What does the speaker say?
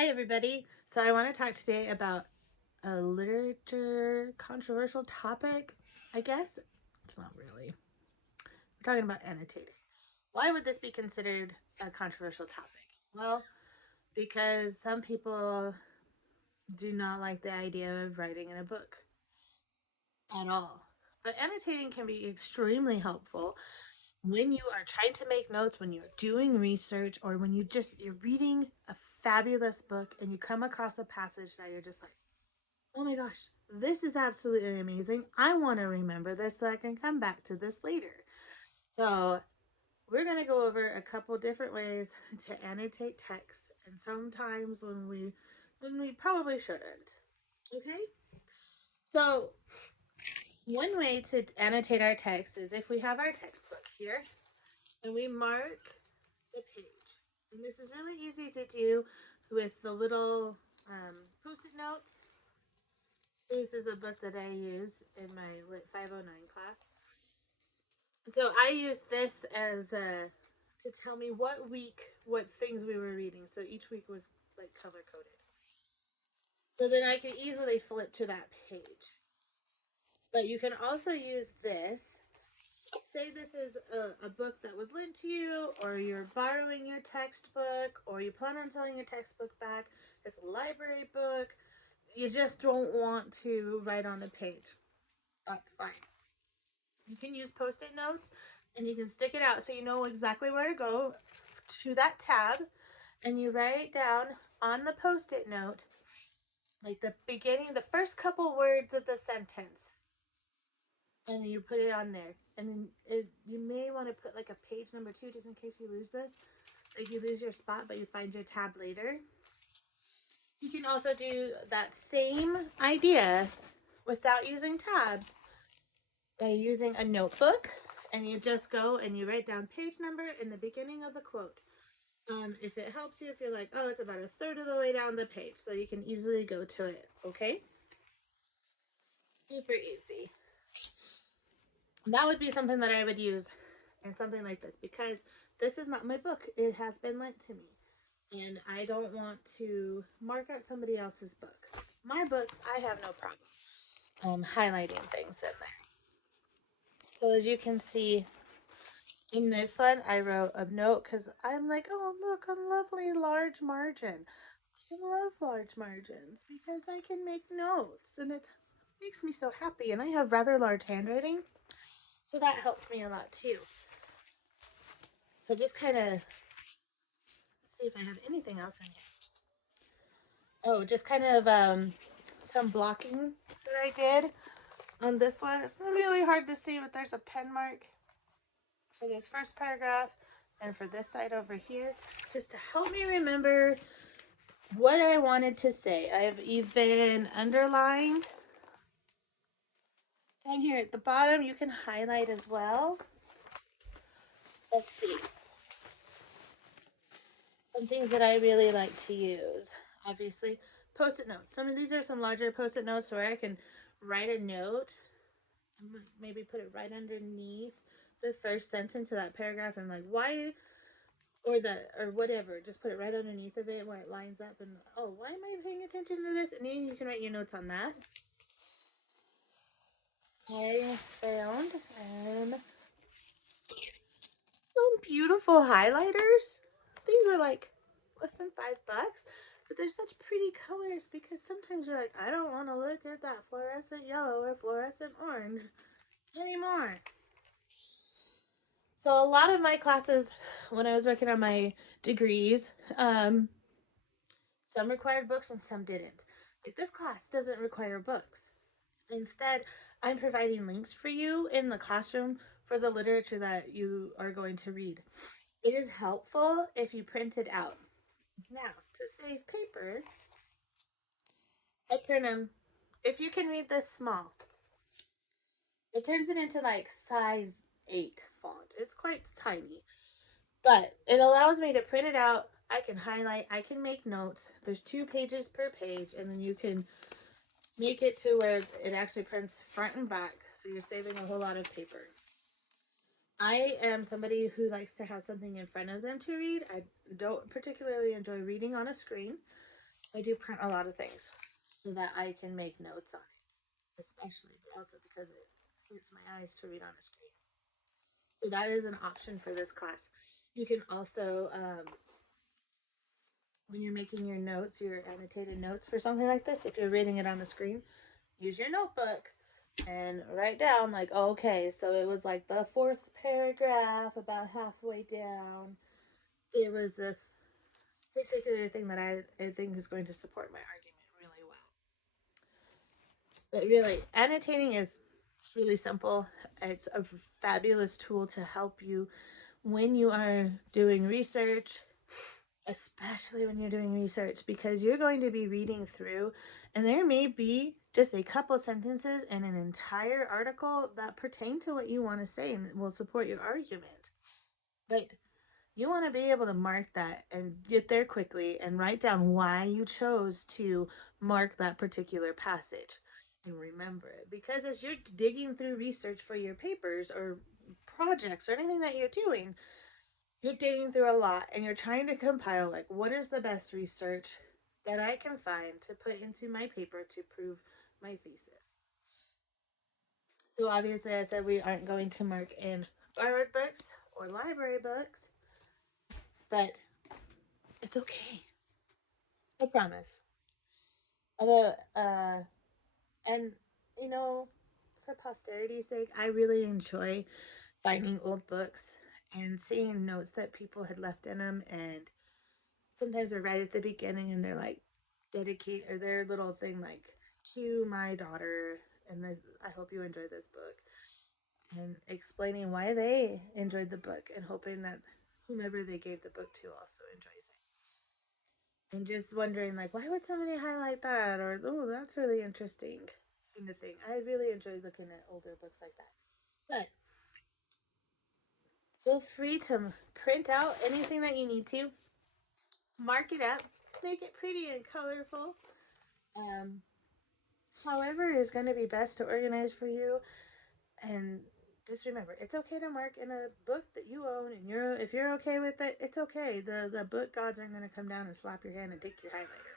Hi, everybody. So I want to talk today about a literature controversial topic, I guess. It's not really. We're talking about annotating. Why would this be considered a controversial topic? Well, because some people do not like the idea of writing in a book at all. But annotating can be extremely helpful when you are trying to make notes, when you're doing research, or when you're reading a fabulous book and you come across a passage that you're just like, oh my gosh, this is absolutely amazing. I want to remember this so I can come back to this later. So, we're going to go over a couple different ways to annotate text, and sometimes when we probably shouldn't. Okay? So, one way to annotate our text is if we have our textbook here and we mark the page. And this is really easy to do with the little post-it notes. So this is a book that I use in my Lit 509 class. So I use this as to tell me what week, what things we were reading. So each week was like color coded. So then I could easily flip to that page. But you can also use this. Say this is a book that was lent to you, or you're borrowing your textbook, or you plan on selling your textbook back. It's a library book. You just don't want to write on the page. That's fine. You can use post-it notes and you can stick it out so you know exactly where to go to that tab, and you write down on the post-it note like the beginning, the first couple words of the sentence, and you put it on there. And then you may want to put like a page number 2 just in case you lose this. Like you lose your spot but you find your tab later. You can also do that same idea without using tabs by using a notebook, and you just go and you write down page number in the beginning of the quote. If it helps you, if you're like, oh, it's about a third of the way down the page, so you can easily go to it, okay? Super easy. That would be something that I would use in something like this, because this is not my book. It has been lent to me, and I don't want to mark out somebody else's book. My books, I have no problem highlighting things in there. So as you can see, in this one, I wrote a note because I'm like, oh, look, a lovely large margin. I love large margins because I can make notes and it makes me so happy. And I have rather large handwriting, so that helps me a lot too. So just kind of see if I have anything else in here. Oh, just kind of some blocking that I did on this one. It's really hard to see, but there's a pen mark for this first paragraph and for this side over here, just to help me remember what I wanted to say. I have even underlined down here at the bottom. You can highlight as well. Let's see. Some things that I really like to use. Obviously, post-it notes. Some of these are some larger post-it notes where I can write a note and maybe put it right underneath the first sentence of that paragraph, and like why, or whatever, just put it right underneath of it where it lines up, and oh, why am I paying attention to this? And then you can write your notes on that. I found some beautiful highlighters. These were like less than $5, but they're such pretty colors because sometimes you're like, I don't want to look at that fluorescent yellow or fluorescent orange anymore. So a lot of my classes, when I was working on my degrees, some required books and some didn't. Like this class doesn't require books. Instead, I'm providing links for you in the classroom for the literature that you are going to read. It is helpful if you print it out. Now, to save paper, I print them. If you can read this small, it turns it into like size 8 font. It's quite tiny, but it allows me to print it out. I can highlight, I can make notes. There's 2 pages per page, and then you can make it to where it actually prints front and back, so you're saving a whole lot of paper. I am somebody who likes to have something in front of them to read. I don't particularly enjoy reading on a screen. So I do print a lot of things so that I can make notes on it, especially, but also because it hurts my eyes to read on a screen. So that is an option for this class. You can also, when you're making your notes, your annotated notes for something like this, if you're reading it on the screen, use your notebook and write down, like, oh, okay, so it was like the fourth paragraph, about halfway down, there was this particular thing that I think is going to support my argument really well. But really, annotating is it's really simple. It's a fabulous tool to help you when you are doing research, especially when you're doing research, because you're going to be reading through, and there may be just a couple sentences in an entire article that pertain to what you want to say and will support your argument. But you want to be able to mark that and get there quickly and write down why you chose to mark that particular passage and remember it. Because as you're digging through research for your papers or projects or anything that you're doing, you're digging through a lot and you're trying to compile, like, what is the best research that I can find to put into my paper to prove my thesis. So obviously I said we aren't going to mark in borrowed books or library books, but it's okay. I promise. Although, and you know, for posterity's sake, I really enjoy finding old books and seeing notes that people had left in them. And sometimes they're right at the beginning and they're like, dedicate, or their little thing, like, to my daughter. And this, I hope you enjoy this book. And explaining why they enjoyed the book and hoping that whomever they gave the book to also enjoys it. And just wondering, like, why would somebody highlight that, or oh, that's really interesting, kind of thing. I really enjoy looking at older books like that. But feel free to print out anything that you need to, mark it up, make it pretty and colorful. um, However is going to be best to organize for you. And just remember, it's okay to mark in a book that you own, and if you're okay with it, it's okay. The book gods aren't going to come down and slap your hand and take your highlighter.